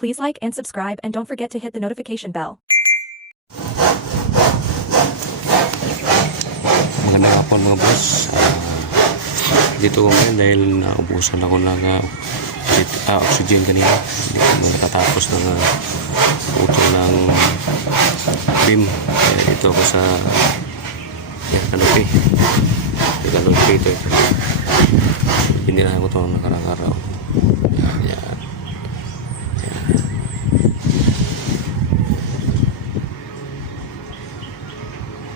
Please like and subscribe and don't forget to hit the notification bell. Magandang hapon mga boss. Dito ko ngayon dahil naubusan ako ng oxygen kanina. Hindi ko nakatapos ng utol ng beam. Kaya dito ako sa Canopy. Canopy ito. Pinirahan ko ito nakarang araw. Yan.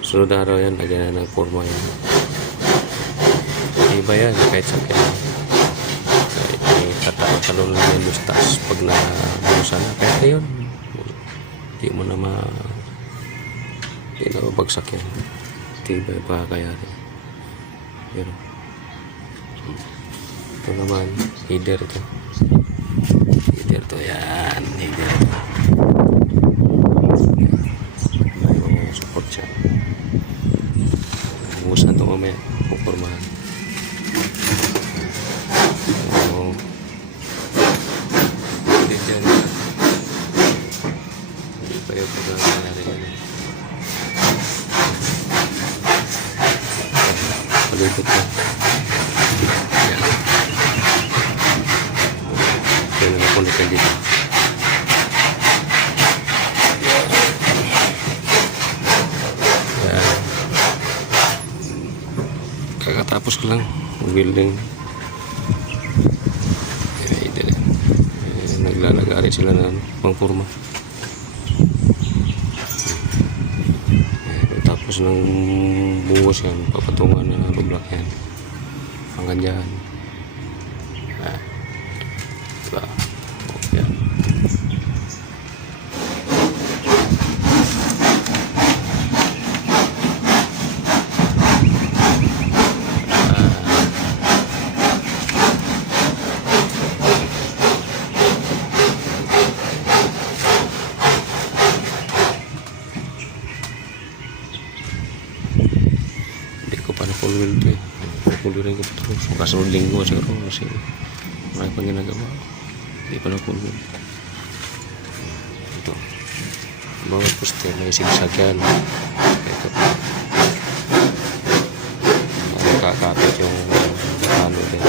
Sunod na araw yan, lagyan na ng forma yan. Iba yan, kahit sa akin. Kahit may tatalon lang yan lustas pag nabusan na. Kahit na yun, hindi mo na hindi na mabagsak yan. Tibay pa kaya rin. Pero, ito naman, header ito. Header ito, yan. Header ito. May support siya. Usan ito mamaya, pupormahan. So, hindi dyan. Hindi pa yung pagkakala natin yan. Palipot na. Yan. Kaya na nakulit ka dito. Kakatapos ko lang building. Naglalagari sila ng pangpurma. Tapos ng buwas yan, papatungan na lublak yan hanggang dyan. Diba? Okay. Full wheel ito eh. Full rin ko ito. Kasunod linggo siguro kasi marami pang ginagawa. Hindi pa na full wheel. Ito. Bawat poste may sigsag yan. Ito. Nakakapit yung ano din.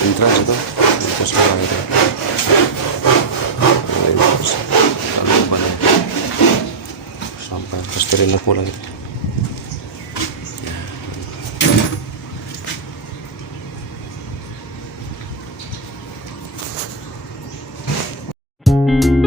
Entrance ito. Ito sa mga ito. Ano ba na? Sampai poste rin na kulang ito. Thank you.